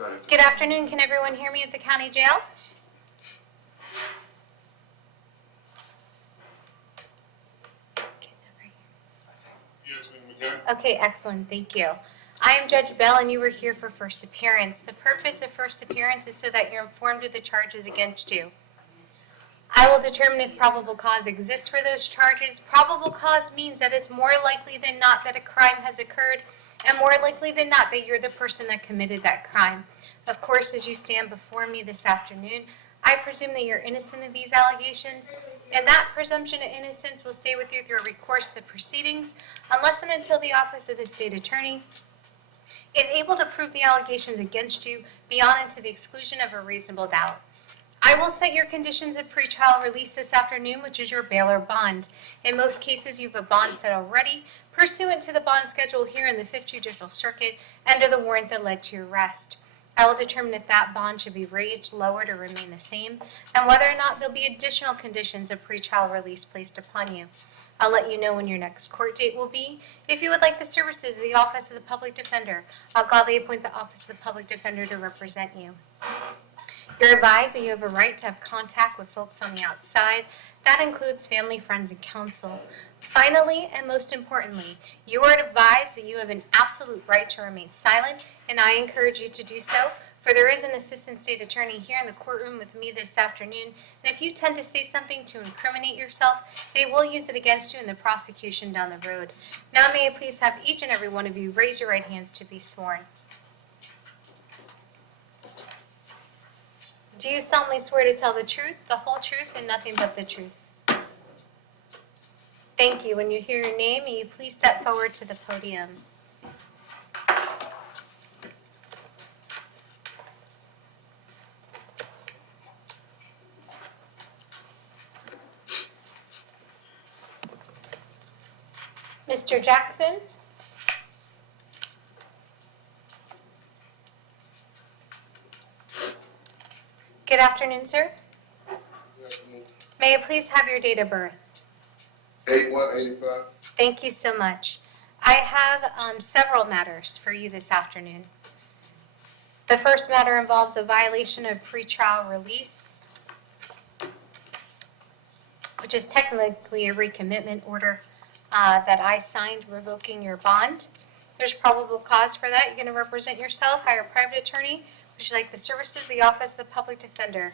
Good afternoon. Can everyone hear me at the county jail? Yes, ma'am, we can. Okay, excellent. Thank you. I am Judge Bell, and you were here for first appearance. The purpose of first appearance is so that you're informed of the charges against you. I will determine if probable cause exists for those charges. Probable cause means that it's more likely than not that a crime has occurred, and more likely than not that you're the person that committed that crime. Of course, as you stand before me this afternoon, I presume that you're innocent of these allegations, and that presumption of innocence will stay with you through every course of the proceedings, unless and until the Office of the State Attorney is able to prove the allegations against you beyond and to the exclusion of a reasonable doubt. I will set your conditions of pretrial release this afternoon, which is your bail or bond. In most cases, you have a bond set already, pursuant to the bond schedule here in the 5th Judicial Circuit, under the warrant that led to your arrest. I will determine if that bond should be raised, lowered, or remain the same, and whether or not there will be additional conditions of pretrial release placed upon you. I'll let you know when your next court date will be. If you would like the services of the Office of the Public Defender, I'll gladly appoint the Office of the Public Defender to represent you. You're advised that you have a right to have contact with folks on the outside. That includes family, friends, and counsel. Finally, and most importantly, you are advised that you have an absolute right to remain silent, and I encourage you to do so, for there is an assistant state attorney here in the courtroom with me this afternoon, and if you tend to say something to incriminate yourself, they will use it against you in the prosecution down the road. Now may I please have each and every one of you raise your right hands to be sworn. Do you solemnly swear to tell the truth, the whole truth, and nothing but the truth? Thank you. When you hear your name, may you please step forward to the podium. Mr. Jackson? Good afternoon, sir. Good afternoon. May I please have your date of birth? 8185. Thank you so much. I have several matters for you this afternoon. The first matter involves a violation of pretrial release, which is technically a recommitment order that I signed revoking your bond. There's probable cause for that. You're going to represent yourself, hire a private attorney. Would you like the services of the Office of the Public Defender?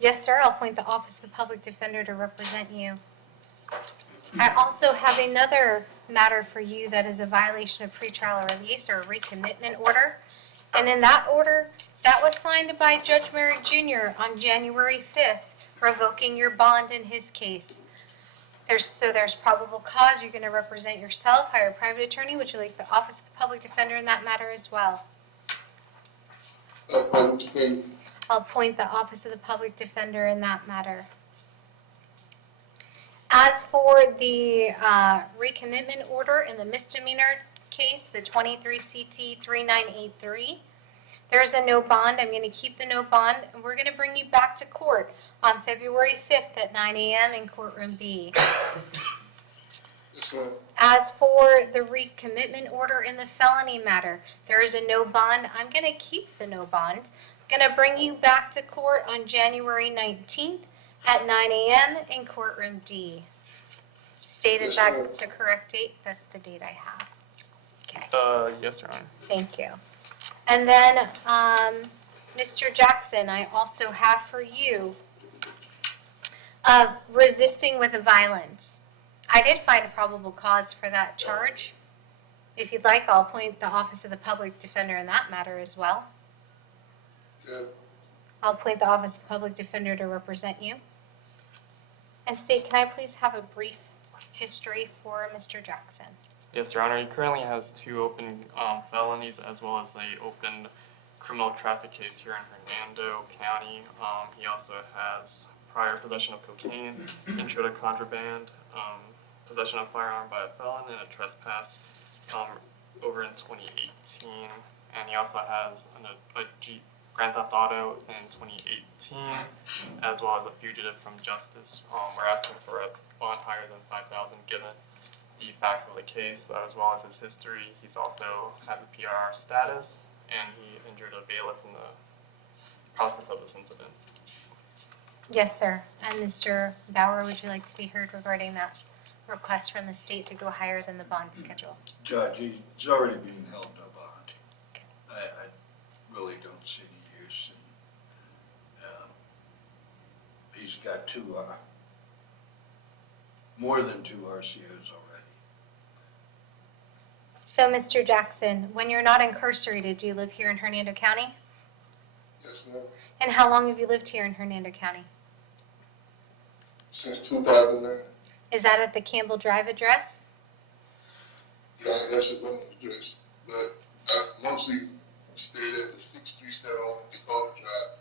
Yes, sir. I'll appoint the Office of the Public Defender to represent you. I also have another matter for you that is a violation of pretrial release or a recommitment order. And in that order, that was signed by Judge Merrick Jr. on January 5th, revoking your bond in his case. There's probable cause. You're going to represent yourself, hire a private attorney. Would you like the Office of the Public Defender in that matter as well? I'll appoint the Office of the Public Defender in that matter. As for the recommitment order in the misdemeanor case, the 23 CT 3983, there's a no bond. I'm going to keep the no bond, and we're going to bring you back to court on February 5th at 9 a.m. in courtroom B. As for the recommitment order in the felony matter, there is a no bond. I'm going to keep the no bond. I'm going to bring you back to court on January 19th at 9 a.m. in courtroom D. State, is that the correct date? That's the date I have. Okay. Yes, Your Honor. Thank you. And then, Mr. Jackson, I also have for you resisting with violence. I did find a probable cause for that charge. If you'd like, I'll appoint the Office of the Public Defender in that matter as well. Yeah. I'll appoint the Office of the Public Defender to represent you. And State, can I please have a brief history for Mr. Jackson? Yes, Your Honor. He currently has 2 open felonies as well as a open criminal traffic case here in Hernando County. He also has prior possession of cocaine, intro to contraband, possession of firearm by a felon, and a trespass over in 2018. And he also has a Jeep Grand Theft Auto in 2018, as well as a fugitive from justice. We're asking for a bond higher than $5,000 given the facts of the case, as well as his history. He's also has a PRR status, and he injured a bailiff in the process of this incident. Yes, sir. And Mr. Bauer, would you like to be heard regarding that request from the state to go higher than the bond schedule? Judge, he's already being held to bond. I really don't see any use in, he's got more than two RCOs already. So, Mr. Jackson, when you're not incarcerated, do you live here in Hernando County? Yes, ma'am. And how long have you lived here in Hernando County? Since 2009. Is that at the Campbell Drive address? Yeah, that's just one address. But I mostly stayed at the 637 on Dakota Drive.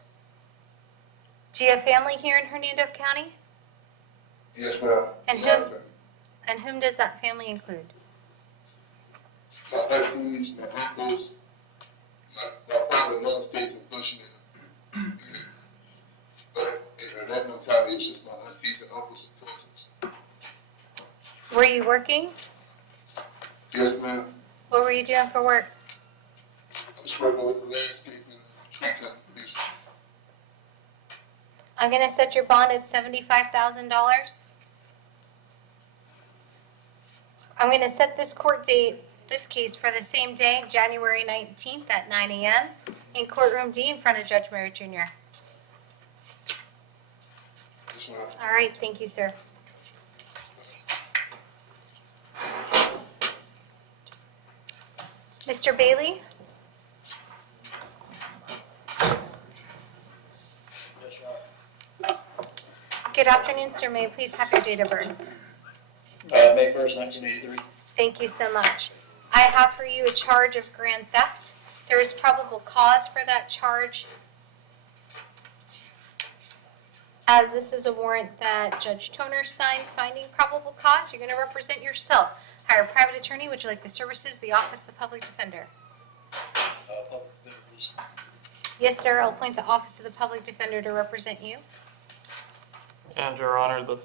Do you have family here in Hernando County? Yes, ma'am. And whom does that family include? My aunties, my uncles, my father and mother stays in Bushman. But in Hernando County, it's just my aunties and uncles and cousins. Were you working? Yes, ma'am. What were you doing for work? I was working with the landscaping tree cutting business. I'm going to set your bond at $75,000. I'm going to set this this case for the same day, January 19th at 9 a.m. in courtroom D in front of Judge Merritt Jr. Yes, ma'am. All right, thank you, sir. Mr. Bailey? Yes, Your Good afternoon, sir. May I please have your date of birth? Honor. May 1st, 1983. Thank you so much. I have for you a charge of grand theft. There is probable cause for that charge, as this is a warrant that Judge Toner signed finding probable cause. You're going to represent yourself. Hire a private attorney. Would you like the services of the Office of the Public Defender? Public defender, please. Yes, sir. I'll appoint the Office of the Public Defender to represent you. And Your Honor, the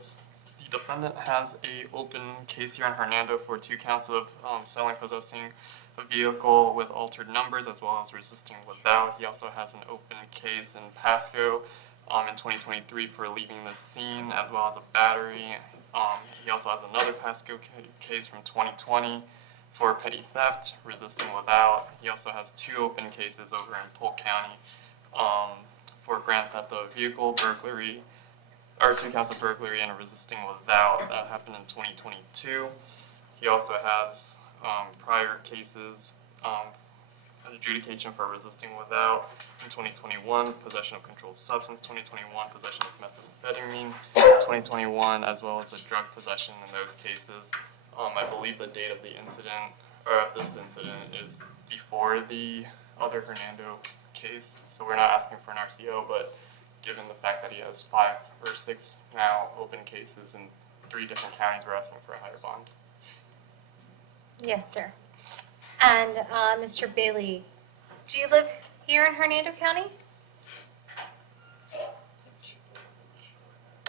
defendant has a open case here in Hernando for 2 counts of selling, possessing a vehicle with altered numbers, as well as resisting without. He also has an open case in Pasco in 2023 for leaving the scene, as well as a battery. He also has another Pasco case from 2020 for petty theft, resisting without. He also has 2 open cases over in Polk County for grand theft of vehicle, burglary, or 2 counts of burglary and resisting without. That happened in 2022. He also has prior cases, adjudication for resisting without in 2021, possession of controlled substance 2021, possession of methamphetamine 2021, as well as a drug possession in those cases. I believe the date of the incident, or of this incident, is before the other Hernando case, so we're not asking for an RCO, but given the fact that he has 5 or 6 now open cases in 3 different counties, we're asking for a higher bond. Yes, sir. And Mr. Bailey, do you live here in Hernando County?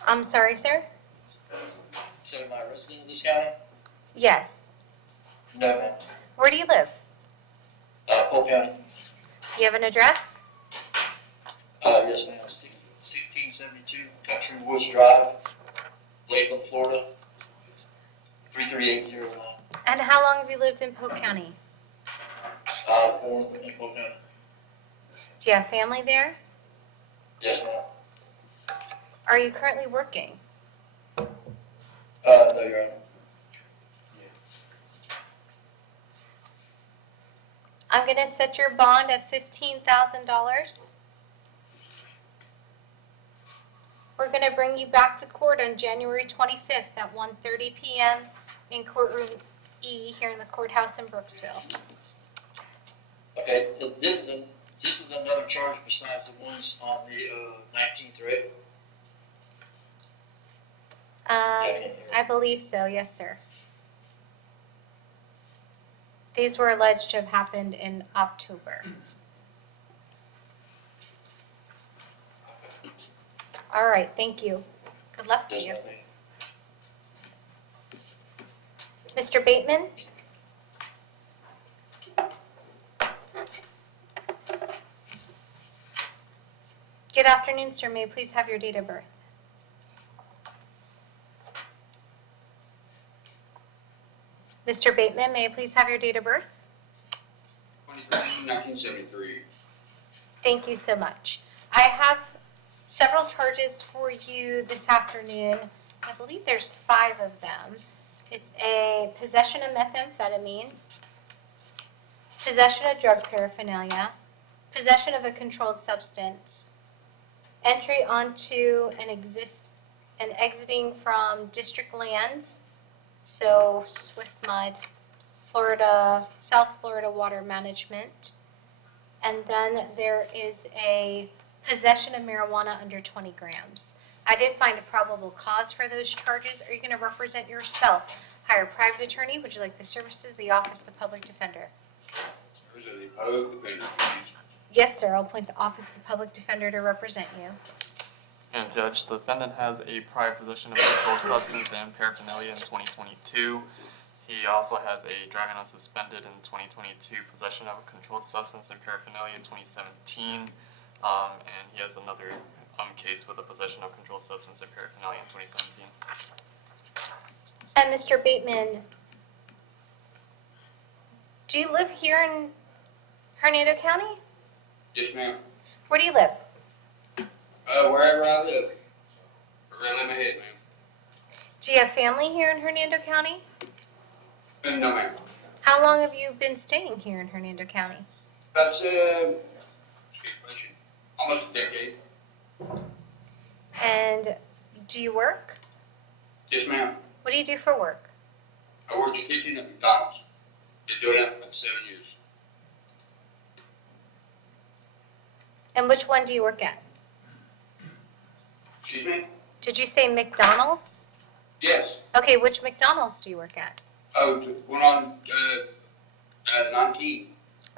I'm sorry, sir? So am I a resident of this county? Yes. No, ma'am. Where do you live? Polk County. Do you have an address? Yes, ma'am. 1672 Country Woods Drive, Lakeland, Florida, 33809. And how long have you lived in Polk County? Born in Polk County. Do you have family there? Yes, ma'am. Are you currently working? No, Your Honor. I'm going to set your bond at $15,000. We're going to bring you back to court on January 25th at 1:30 p.m. in courtroom E here in the courthouse in Brooksville. Okay, so this is another charge besides the ones on the 19th, right? I believe so, yes, sir. These were alleged to have happened in October. All right, thank you. Good luck to Yes, you. ma'am. Mr. Bateman? Good afternoon, sir. May I please have your date of birth? Mr. Bateman, may I please have your date of birth? 1973. Thank you so much. I have several charges for you this afternoon. I believe there's 5 of them. It's a possession of methamphetamine, possession of drug paraphernalia, possession of a controlled substance, entry onto and exiting from district lands, so Swift Mud, Florida, South Florida Water Management, and then there is a possession of marijuana under 20 grams. I did find a probable cause for those charges. Are you going to represent yourself? Hire a private attorney? Would you like the services of the Office of the Public Defender? Service of the public defender, please. Yes, sir. I'll appoint the Office of the Public Defender to represent you. And Judge, the defendant has a prior possession of controlled substance and paraphernalia in 2022. He also has a driving unsuspended in 2022, possession of a controlled substance and paraphernalia in 2017, and he has another case with a possession of controlled substance and paraphernalia in 2017. And Mr. Bateman, do you live here in Hernando County? Yes, ma'am. Where do you live? Wherever I live. Around my head, ma'am. Do you have family here in Hernando County? No, ma'am. How long have you been staying here in Hernando County? That's, good question. Almost a decade. And do you work? Yes, ma'am. What do you do for work? I worked in the kitchen at McDonald's. Been doing that for about 7 years. And which one do you work at? Excuse me? Did you say McDonald's? Yes. Okay, which McDonald's do you work at? Oh, went on, 19.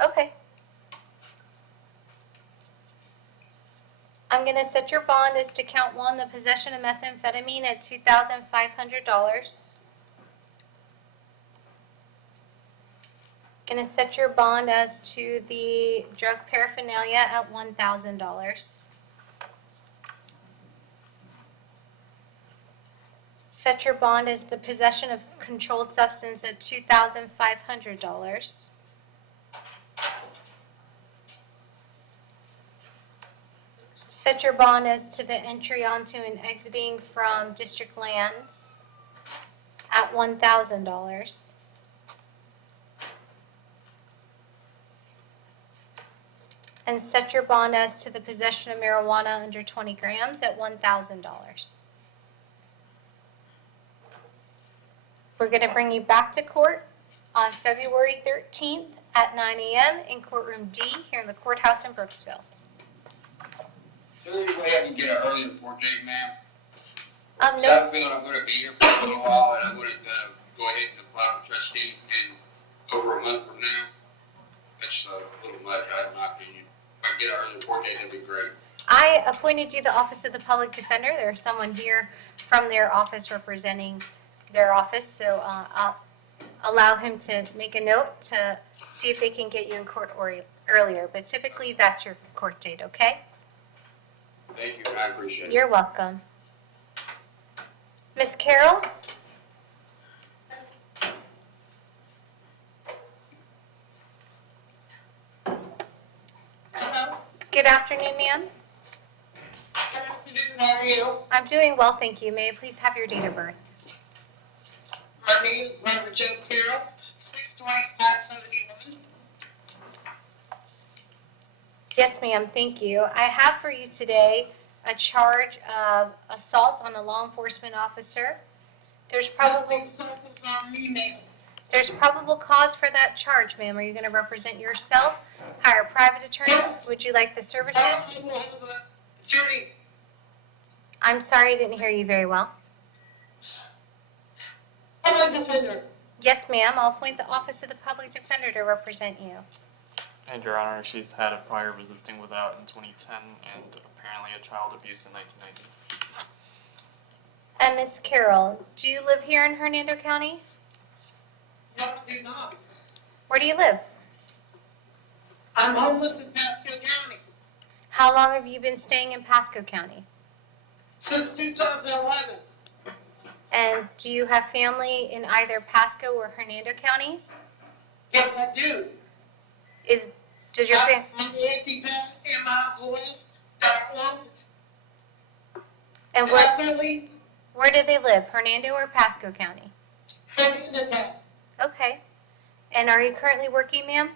Okay. I'm going to set your bond as to count 1, the possession of methamphetamine at $2,500. Going to set your bond as to the drug paraphernalia at $1,000. Set your bond as the possession of controlled substance at $2,500. Set your bond as to the entry onto and exiting from district lands at $1,000. And set your bond as to the possession of marijuana under 20 grams at $1,000. We're going to bring you back to court on February 13th at 9 a.m. in courtroom D here in the courthouse in Brooksville. Is there any way I can get an early report date, ma'am? No. I have a feeling I'm going to be here for a little while, and I'm going to go ahead and apply for trustee in over a month from now. That's a little much, in my opinion. If I get an early report date, that'd be great. I appointed you the Office of the Public Defender. There's someone here from their office representing their office, so I'll allow him to make a note to see if they can get you in court earlier. But typically, that's your court date, okay? Thank you, I appreciate it. You're welcome. Miss Carroll? Hello. Good afternoon, ma'am. Good afternoon. How are you? I'm doing well, thank you. May I please have your date of birth? My name is Barbara Jo Carroll, 62571. Yes, ma'am, thank you. I have for you today a charge of assault on a law enforcement officer. There's probable on me, ma'am. cause for that charge, ma'am. Are you going to represent yourself? Hire a private attorney? Yes. Would you like the services? I will have a jury. I'm sorry, I didn't hear you very well. Public defender. Yes, ma'am. I'll appoint the Office of the Public Defender to represent you. And Your Honor, she's had a prior resisting without in 2010 and apparently a child abuse in 1990. And Miss Carroll, do you live here in Hernando County? No, I do not. Where do you live? I'm homeless in Pasco County. How long have you been staying in Pasco County? Since 2011. And do you have family in either Pasco or Hernando counties? Yes, I do. Does your My family? auntie Pat and my uncle Wes that are owned And where do they live? Hernando or Pasco County? Hernando County. Okay. And are you currently working, ma'am?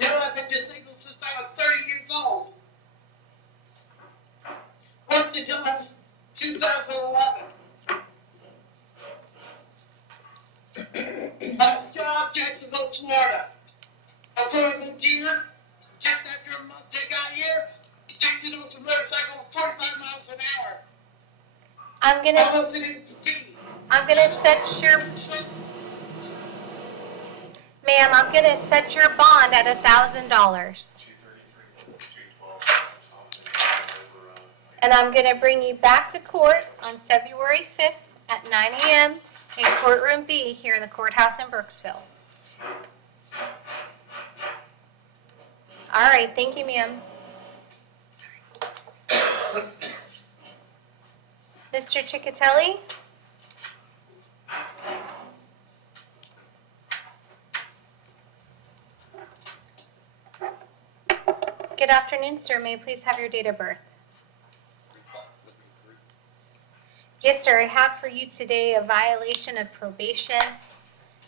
No, I've been disabled since I was 30 years old. Worked until I was 2011. Last job, Jacksonville, Florida. Before I moved here, just after a month I got here, addicted on the motorcycle 45 miles an hour. I'm gonna set your ma'am, I'm gonna set your bond at $1,000. And I'm gonna bring you back to court on February 5th at 9 a.m. in courtroom B here in the courthouse in Brooksville. All right, thank you, ma'am. Mr. Ciccatelli? Good afternoon, sir. May I please have your date of birth? Yes, sir. I have for you today a violation of probation,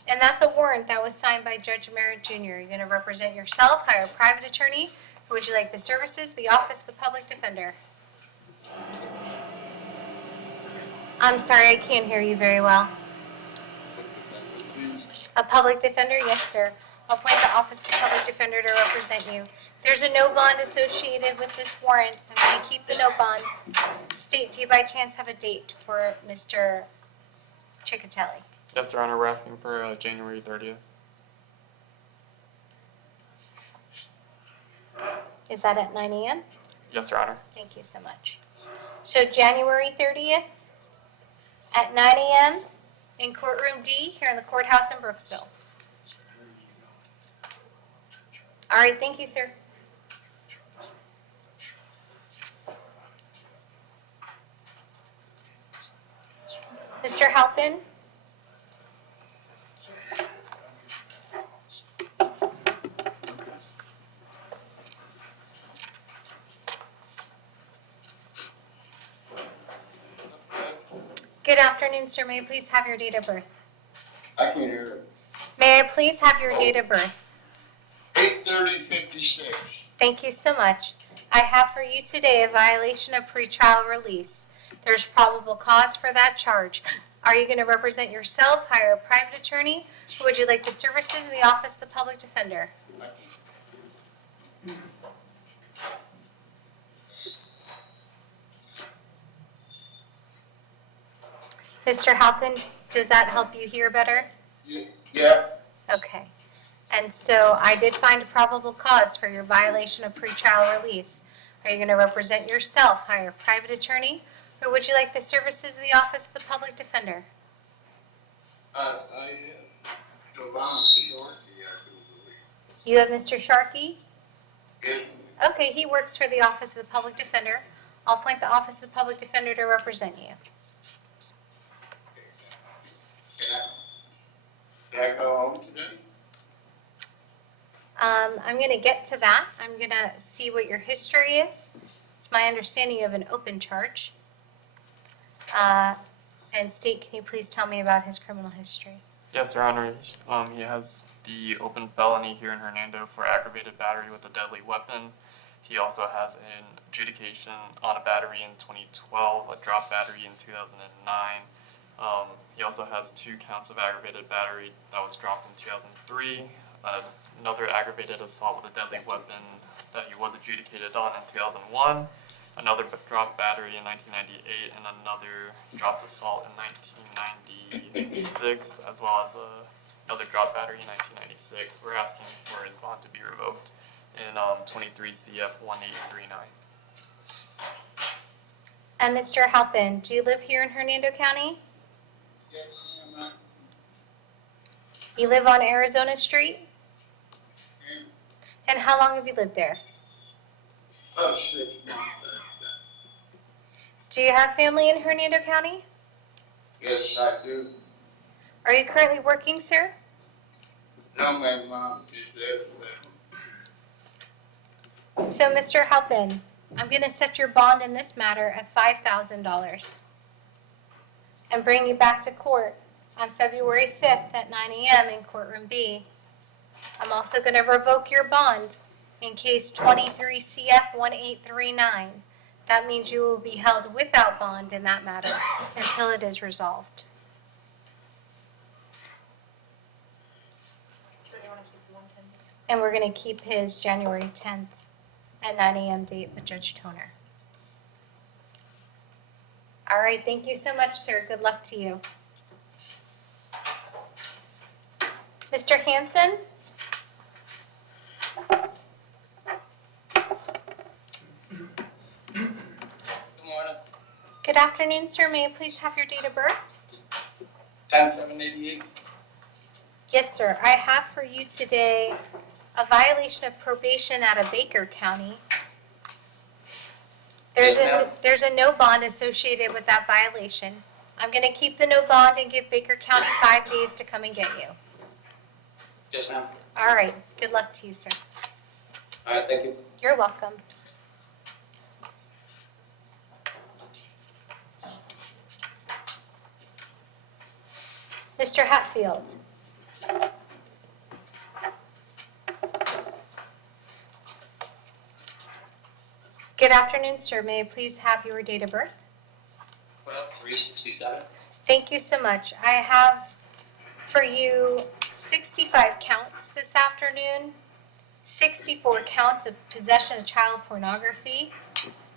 and that's a warrant that was signed by Judge Merritt Jr. You're going to represent yourself, hire a private attorney. Who would you like the services? The office of the public defender. I'm sorry, I can't hear you very well. A public defender? Yes, sir. I'll appoint the office of the public defender to represent you. There's a no bond associated with this warrant. I'm going to keep the no bond. State, do you by chance have a date for Mr. Ciccatelli? Yes, Your Honor, we're asking for January 30th. Is that at 9 a.m.? Yes, Your Honor. Thank you so much. So January 30th at 9 a.m. in courtroom D here in the courthouse in Brooksville. All right, thank you, sir. Mr. Halpin? Good afternoon, sir. May I please have your date of birth? I can't hear it. May I please have your date of birth? 8/30/56. Thank you so much. I have for you today a violation of pretrial release. There's probable cause for that charge. Are you going to represent yourself, hire a private attorney, or would you like the services of the office of the public defender? Mr. Halpin, does that help you hear better? Yeah. Okay. And so I did find a probable cause for your violation of pretrial release. Are you going to represent yourself, hire a private attorney, or would you like the services of the office of the public defender? I have Giovanni Sharkey, I do believe. You have Mr. Sharkey? Yes. Okay, he works for the office of the public defender. I'll appoint the office of the public defender to represent you. Can I go home today? I'm going to get to that. I'm going to see what your history is. It's my understanding of an open charge. And State, can you please tell me about his criminal history? Yes, Your Honor. He has the open felony here in Hernando for aggravated battery with a deadly weapon. He also has an adjudication on a battery in 2012, a drop battery in 2009. He also has 2 counts of aggravated battery that was dropped in 2003, another aggravated assault with a deadly weapon that he was adjudicated on in 2001, another drop battery in 1998, and another dropped assault in 1996, as well as another drop battery in 1996. We're asking for his bond to be revoked in 23 CF 1839. And Mr. Halpin, do you live here in Hernando County? Yes, ma'am. You live on Arizona Street? And how long have you lived there? Oh, 6 months, Do you have family in Hernando County? yes, I do. Are you currently working, sir? No, my mom is there. So, Mr. Halpin, I'm going to set your bond in this matter at $5,000 and bring you back to court on February 5th at 9 a.m. in courtroom B. I'm also going to revoke your bond in case 23 CF 1839. That means you will be held without bond in that matter until it is resolved. And we're going to keep his January 10th at 9 a.m. date with Judge Toner. All right, thank you so much, sir. Good luck to you. Mr. Hanson? Good morning. Good afternoon, sir. May I please have your date of birth? 10/7/88. Yes, sir. I have for you today a violation of probation out of Baker County. There's a no bond associated with that violation. I'm going to keep the no bond and give Baker County 5 days to come and get you. Yes, ma'am. All right. Good luck to you, sir. All right, thank you. You're welcome. Mr. Hatfield. Good afternoon, sir. May I please have your date of birth? 12/3/67. Thank you so much. I have for you 65 counts this afternoon, 64 counts of possession of child pornography,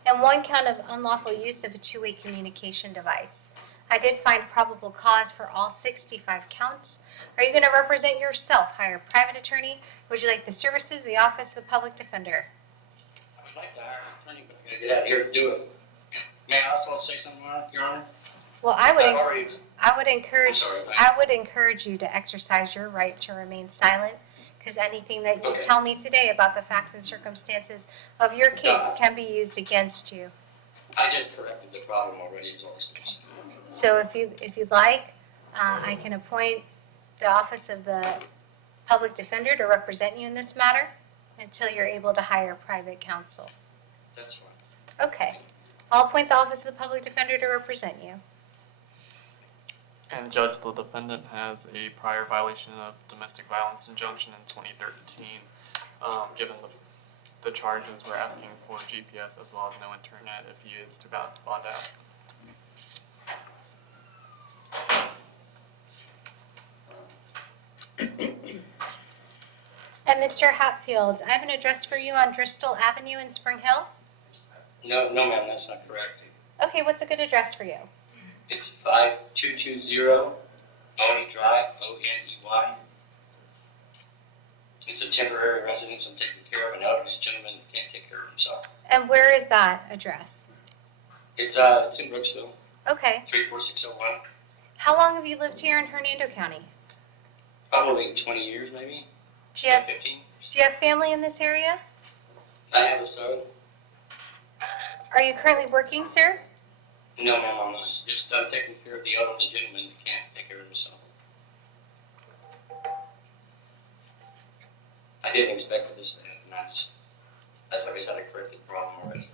and 1 count of unlawful use of a two-way communication device. I did find probable cause for all 65 counts. Are you going to represent yourself, hire a private attorney? Would you like the services of the Office of the Public Defender? I would like to hire an attorney, but I gotta get out of here to do it. May I also say something, Your Honor? Well, I've already, I would encourage I'm sorry, ma'am. I would encourage you to exercise your right to remain silent, because anything that you Okay. tell me today about the facts and circumstances of your case No. can be used against you. I just corrected the problem already, is all I was gonna say. So if you'd like, I can appoint the Office of the Public Defender to represent you in this matter until you're able to hire private counsel. That's fine. Okay. I'll appoint the Office of the Public Defender to represent you. And Judge, the defendant has a prior violation of domestic violence injunction in 2013. Given the charges, we're asking for GPS as well as no internet if he is to bond out. And Mr. Hatfield, I have an address for you on Bristol Avenue in Spring Hill. No, ma'am, that's not correct. Okay, what's a good address for you? It's 5220 Oney Drive, Oney. It's a temporary residence. I'm taking care of an elderly gentleman that can't take care of himself. And where is that address? It's in Brooksville, Okay. 34601. How long have you lived here in Hernando County? Probably 20 years, maybe. Do you have 15. Do you have family in this area? I have a son. Are you currently working, sir? No, ma'am, I'm just taking care of the elderly gentleman that can't take care of himself. I didn't expect for this to happen. That's like I said, I corrected the problem already.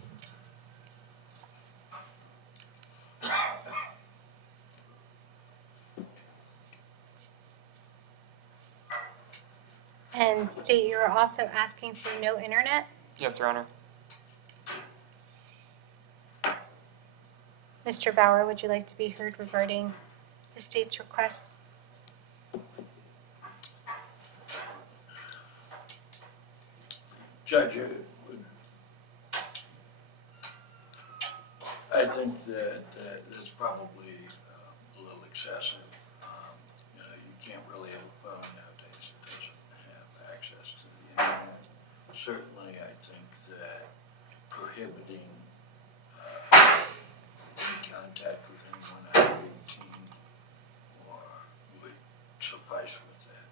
And state you are also asking for no internet? Yes, Your Honor. Mr. Bauer, would you like to be heard regarding the state's requests? Judge, I think that that's probably a little excessive. You can't really have a phone nowadays that doesn't have access to the internet. Certainly, I think that prohibiting any contact with anyone under 18 would suffice with that.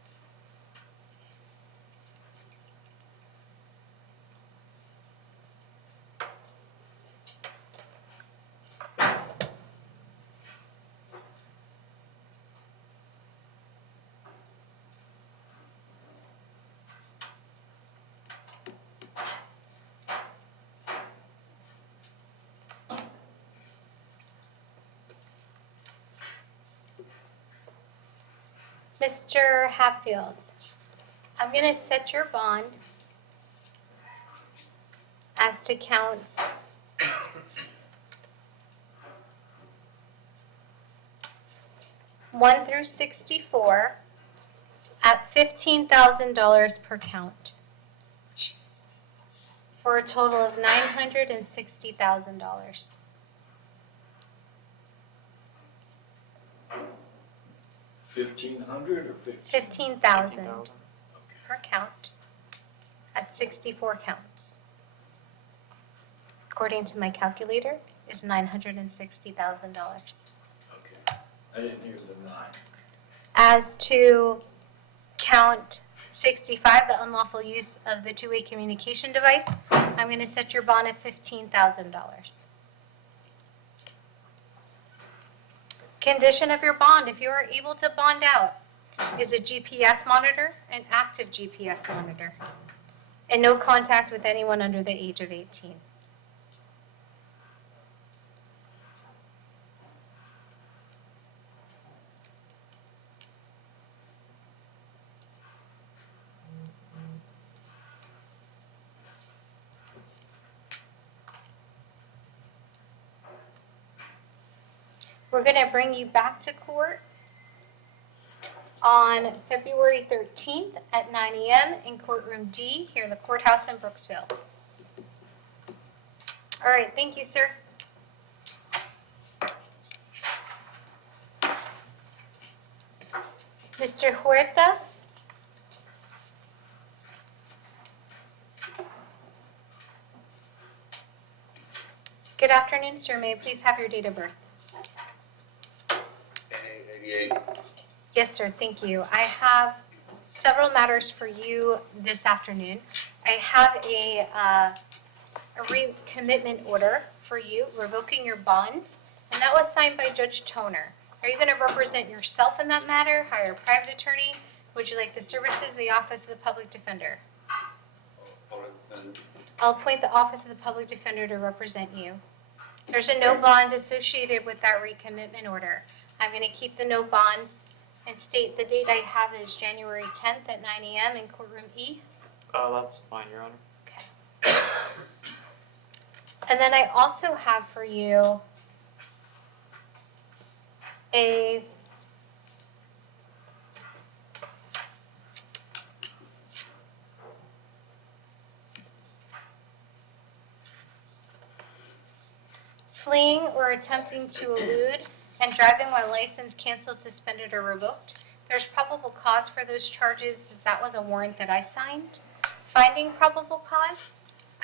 Mr. Hatfield, I'm going to set your bond as to count 1 through 64 at $15,000 per count for a total of $960,000. 1,500 or 15? 15,000 $15,000. per count at 64 counts. According to my calculator, is $960,000. Okay. I didn't hear the 9. As to count 65, the unlawful use of the two-way communication device, I'm going to set your bond at $15,000. Condition of your bond, if you are able to bond out, is a GPS monitor, an active GPS monitor, and no contact with anyone under the age of 18. We're going to bring you back to court on February 13th at 9 a.m. in courtroom D here in the courthouse in Brooksville. All right, thank you, sir. Mr. Huertas? Good afternoon, sir. May I please have your date of birth? 88. Yes, sir. Thank you. I have several matters for you this afternoon. I have a recommitment order for you revoking your bond, and that was signed by Judge Toner. Are you going to represent yourself in that matter, hire a private attorney? Would you like the services of the Office of the Public Defender? I'll appoint the Office of the Public Defender to represent you. There's a no bond associated with that recommitment order. I'm going to keep the no bond and state the date I have is January 10th at 9 a.m. in courtroom E. That's fine, Your Honor. Okay. And then I also have for you a fleeing or attempting to elude and driving while license canceled, suspended, or revoked. There's probable cause for those charges, as that was a warrant that I signed. Finding probable cause,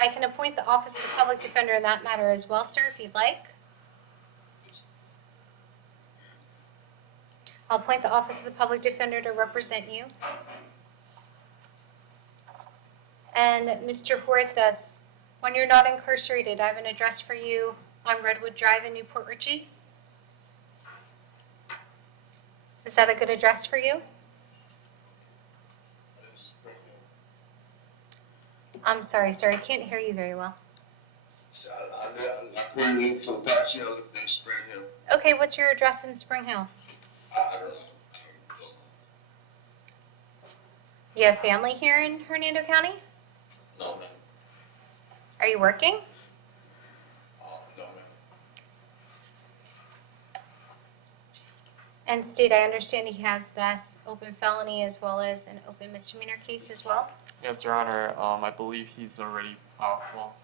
I can appoint the Office of the Public Defender in that matter as well, sir, if you'd like. I'll appoint the Office of the Public Defender to represent you. And Mr. Huertas, when you're not incarcerated, I have an address for you on Redwood Drive in Newport Richey. Is that a good address for you? I'm sorry, sir, I can't hear you very well. I currently live for the past year. I lived in Spring Hill. Okay, what's your address in Spring Hill? I don't know. You have family here in Hernando County? No, man. Are you working? No, man. And state, I understand he has this open felony as well as an open misdemeanor case as well? Yes, Your Honor. I believe he's already,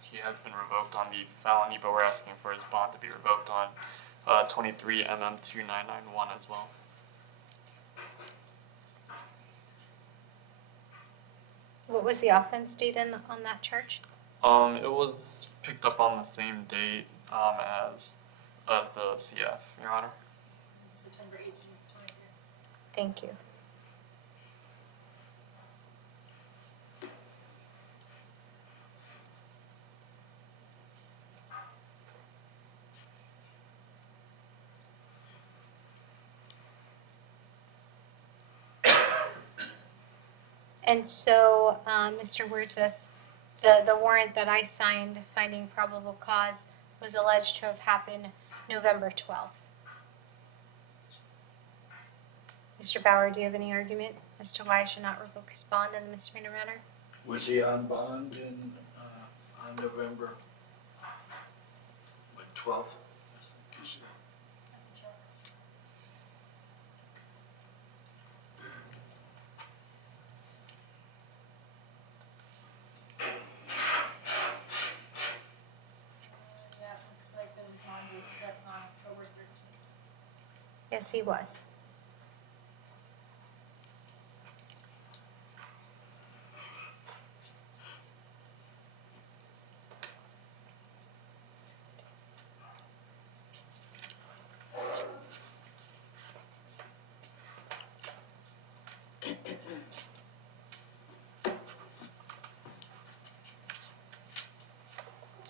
he has been revoked on the felony, but we're asking for his bond to be revoked on 23 MM 2991 as well. What was the offense date on that charge? It was picked up on the same date as the CF, Your Honor. September 18th, 2010. Thank you. And so, Mr. Huertas, the warrant that I signed finding probable cause was alleged to have happened November 12th. Mr. Bauer, do you have any argument as to why I should not revoke his bond in the misdemeanor matter? Was he on bond on November, 12th? You said? Yeah, it looks like the bond was set on October 13th. Yes, he was.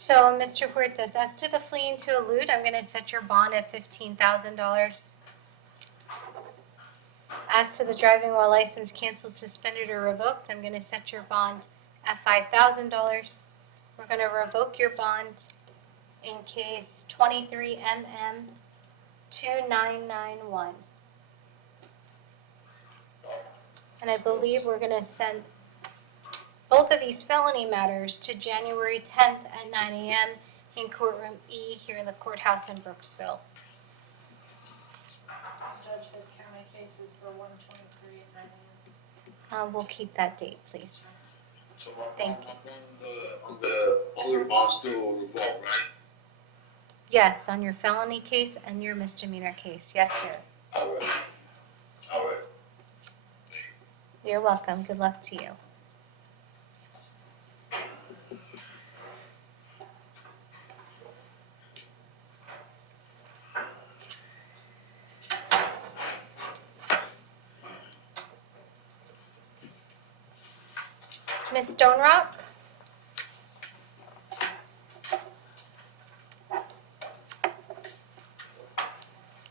So, Mr. Huertas, as to the fleeing to elude, I'm going to set your bond at $15,000. As to the driving while license canceled, suspended, or revoked, I'm going to set your bond at $5,000. We're going to revoke your bond in case 23MM2991. And I believe we're going to send both of these felony matters to January 10th at 9 a.m. in courtroom E here in the courthouse in Brooksville. Judge has county cases for 123 at 9 a.m. We'll keep that date, please. So Thank on the other bond still revoked, right? Yes, on your felony case and your misdemeanor case. Yes, sir. All right. All right. You're welcome. Good luck to you. Ms. Stonerock?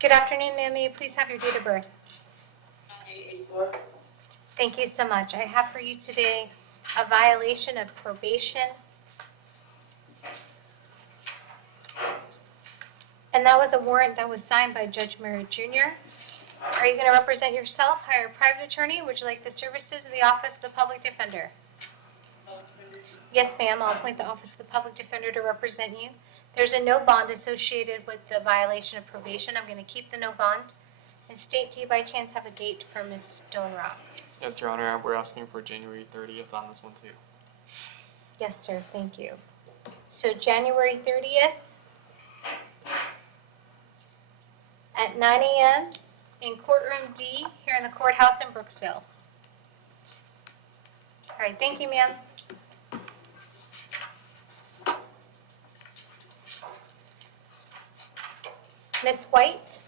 Good afternoon, ma'am. May you please have your date of birth? 84. Thank you so much. I have for you today a violation of probation. And that was a warrant that was signed by Judge Merritt Jr. Are you going to represent yourself, hire a private attorney? Would you like the services of the Office of the Public Defender? Yes, ma'am. I'll appoint the Office of the Public Defender to represent you. There's a no bond associated with the violation of probation. I'm going to keep the no bond. And state, do you by chance have a date for Ms. Stonerock? Yes, Your Honor, we're asking for January 30th on this one too. Yes, sir. Thank you. So January 30th at 9 a.m. in courtroom D here in the courthouse in Brooksville. All right. Thank you, ma'am. Ms. White?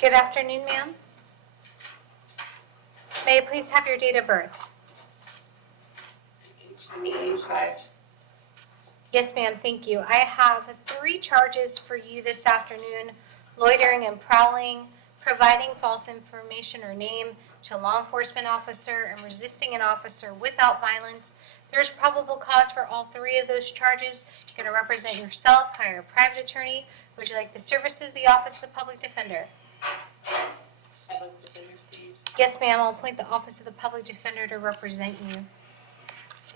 Good afternoon, ma'am. May I please have your date of birth? 1885. Yes, ma'am. Thank you. I have 3 charges for you this afternoon: loitering and prowling, providing false information or name to a law enforcement officer, and resisting an officer without violence. There's probable cause for all 3 of those charges. You're going to represent yourself, hire a private attorney. Would you like the services of the Office of the Public Defender? Public defender, please. Yes, ma'am. I'll appoint the Office of the Public Defender to represent you.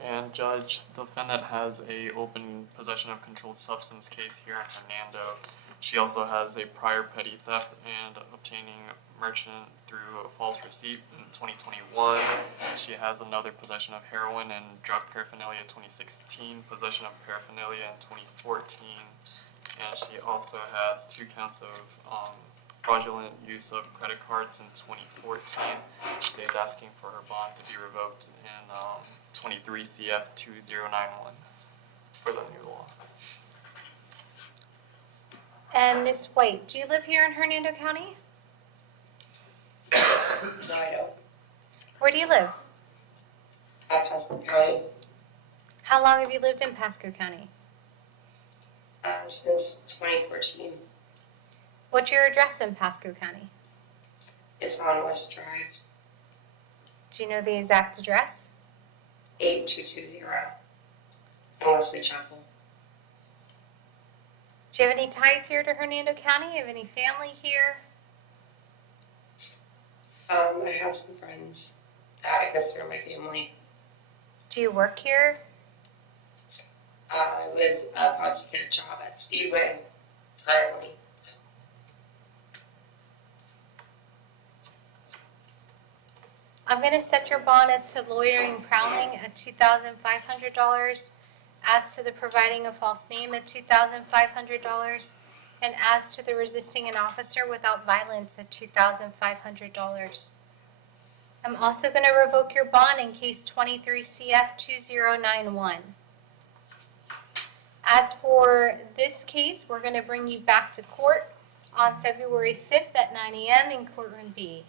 And Judge, the defendant has a open possession of controlled substance case here in Hernando. She also has a prior petty theft and obtaining merchant through a false receipt in 2021. She has another possession of heroin and drug paraphernalia in 2016, possession of paraphernalia in 2014, and she also has 2 counts of fraudulent use of credit cards in 2014. She is asking for her bond to be revoked in 23 CF 2091 for the new law. And Ms. White, do you live here in Hernando County? No, I don't. Where do you live? Pasco County, How long have you lived in Pasco County? since 2014. What's your address in Pasco County? It's on West Drive. Do you know the exact address? 8220 in Wesley Chapel. Do you have any ties here to Hernando County? Do you have any family here? I have some friends that I consider my family. Do you work here? I was about to get a job at Speedway currently. I'm going to set your bond as to loitering and prowling at $2,500, as to the providing a false name at $2,500, and as to the resisting an officer without violence at $2,500. I'm also going to revoke your bond in case 23 CF 2091. As for this case, we're going to bring you back to court on February 5th at 9 a.m. in courtroom B.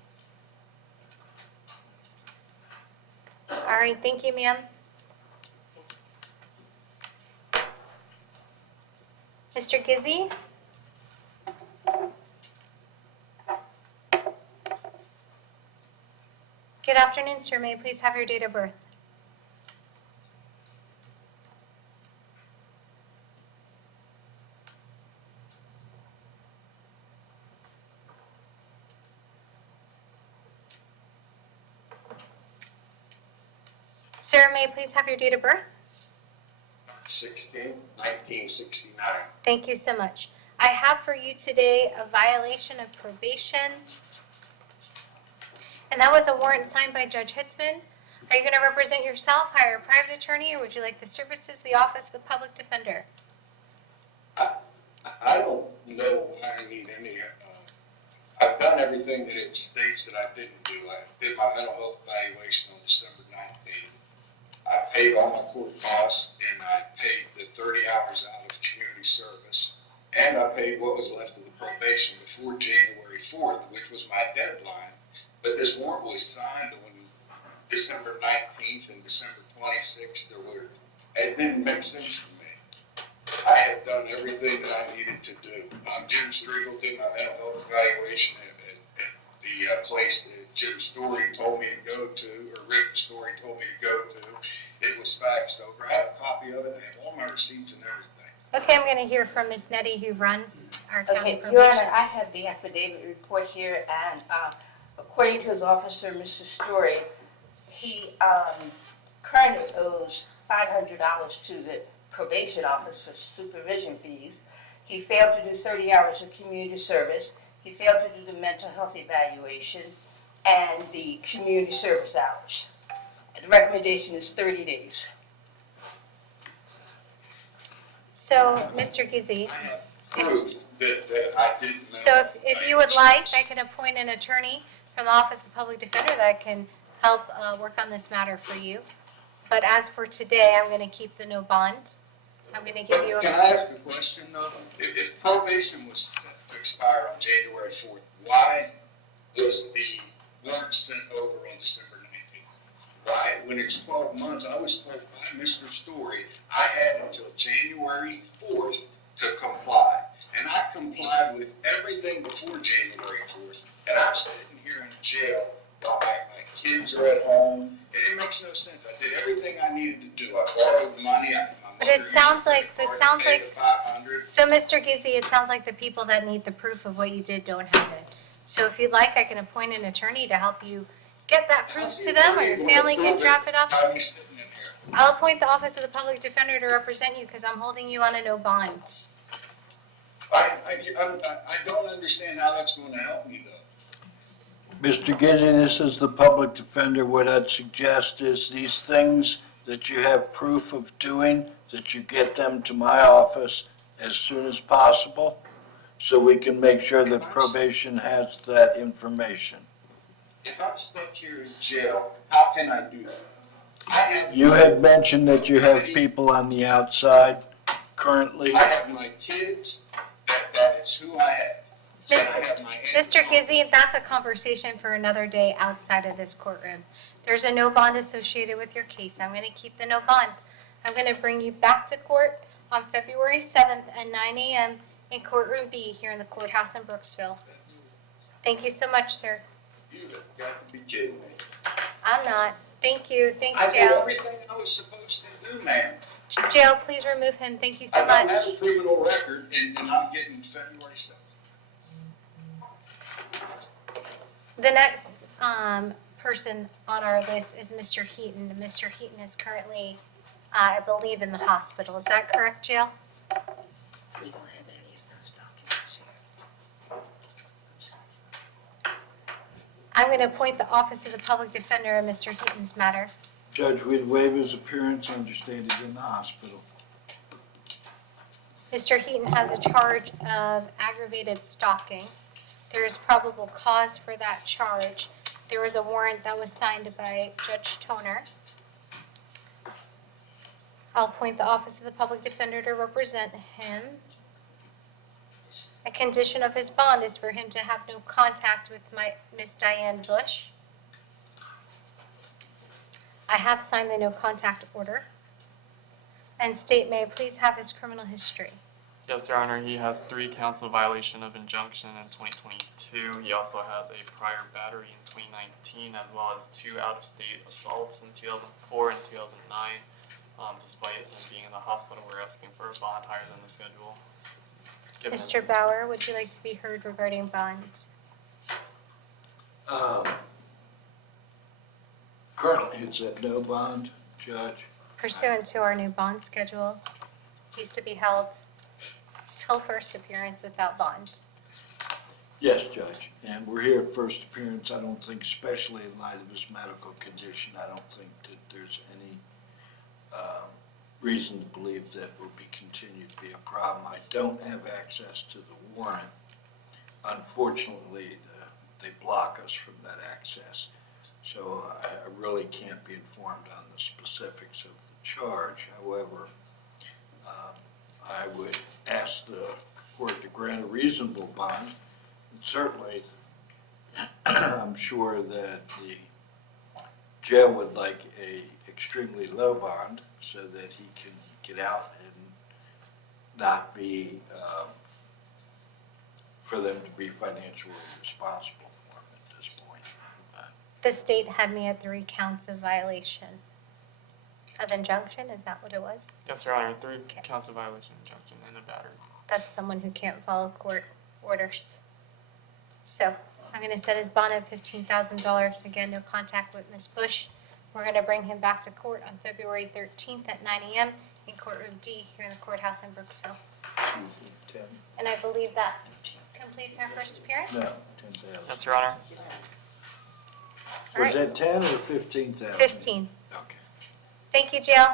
All right, thank you, ma'am. Mr. Gizzi? Good afternoon, sir. May I please have your date of birth? Sir, may I please have your date of birth? 1969. Thank you so much. I have for you today a violation of probation, and that was a warrant signed by Judge Hitzman. Are you going to represent yourself, hire a private attorney, or would you like the services of the Office of the Public Defender? I don't know why I need any, I've done everything that it states that I didn't do. I did my mental health evaluation on December 19th. I paid all my court costs, and I paid the 30 hours out of community service, and I paid what was left of the probation before January 4th, which was my deadline. But this warrant was signed on December 19th and December 26th. It didn't make sense to me. I have done everything that I needed to do. Jim Striegel did my mental health evaluation at the place that Jim Story told me to go to, or Rick Story told me to go to. It was faxed over. I have a copy of it. I have all my receipts and everything. Okay, I'm going to hear from Ms. Nettie, who runs our county Okay, probation. Your Honor, I have the affidavit report here, and according to his officer, Mr. Story, he currently owes $500 to the probation office for supervision fees. He failed to do 30 hours of community service. He failed to do the mental health evaluation and the community service hours. And the recommendation is 30 days. So, Mr. Gizzi. I have proof that I didn't. So if you would like, I can appoint an attorney from the Office of the Public Defender that can help work on this matter for you. But as for today, I'm going to keep the no bond. I'm going to give you a... Can I ask a question, though? If probation was set to expire on January 4th, why was the warrant sent over on December 19th? Why, when it's 12 months, I was told by Mr. Story I had until January 4th to comply. And I complied with everything before January 4th. And I'm sitting here in jail while my kids are at home. It makes no sense. I did everything I needed to do. I borrowed money. But it sounds like, $500. so Mr. Gizzi, it sounds like the people that need the proof of what you did don't have it. So if you'd like, I can appoint an attorney to help you get that proof to them, or your family can drop it off. I'll appoint the Office of the Public Defender to represent you because I'm holding you on a no bond. I don't understand how that's going to help me, though. Mr. Gizzi, this is the public defender. What I'd suggest is these things that you have proof of doing, that you get them to my office as soon as possible, so we can make sure that probation has that information. If I'm stuck here in jail, how can I do that? You had mentioned that you have people on the outside currently. I have my kids. That is who I have. And I have my Mr. Gizzi, that's a conversation for another day outside of this courtroom. There's a no bond associated with your case. I'm going to keep the no bond. I'm going to bring you back to court on February 7th at 9 a.m. in courtroom B here in the courthouse in Brooksville. Thank you so much, sir. You've got to be kidding me. I'm not. Thank you. Thanks, I did Jail. everything I was supposed to do, ma'am. Jail, please remove him. Thank you so I don't much. have a criminal record, and I'm getting February 7th. The next person on our list is Mr. Heaton. Mr. Heaton is currently, I believe, in the hospital. Is that correct, Jill? We don't have any of those documents here. I'm going to appoint the Office of the Public Defender in Mr. Heaton's matter. Judge, we'd waive his appearance, understand he's in the hospital. Mr. Heaton has a charge of aggravated stalking. There is probable cause for that charge. There was a warrant that was signed by Judge Toner. I'll appoint the Office of the Public Defender to represent him. A condition of his bond is for him to have no contact with Miss Diane Bush. I have signed the no contact order. And state, may I please have his criminal history? Yes, Your Honor, he has 3 counts of violation of injunction in 2022. He also has a prior battery in 2019, as well as 2 out-of-state assaults in 2004 and 2009. Despite him being in the hospital, we're asking for a bond higher than the schedule. Mr. Bauer, would you like to be heard regarding bond? Currently, it's at no bond, Judge. Pursuant to our new bond schedule, he's to be held till first appearance without bond. Yes, Judge, and we're here at first appearance. I don't think, especially in light of his medical condition, I don't think that there's any reason to believe that will be continued to be a problem. I don't have access to the warrant. Unfortunately, they block us from that access, so I really can't be informed on the specifics of the charge. However, I would ask the court to grant a reasonable bond. And certainly, I'm sure that the jail would like a extremely low bond so that he can get out and not be, for them to be financially responsible for him at this point. The state had me at 3 counts of violation of injunction. Is that what it was? Yes, Your Honor, 3 counts of violation of injunction and a battery. That's someone who can't follow court orders. So I'm going to set his bond at $15,000. Again, no contact with Ms. Bush. We're going to bring him back to court on February 13th at 9 a.m. in courtroom D here in the courthouse in Brooksville. And I believe that completes our first appearance. No, 10,000. Yes, Your Honor. All Was right. that 10 or 15,000? 15. Okay. Thank you, Jill.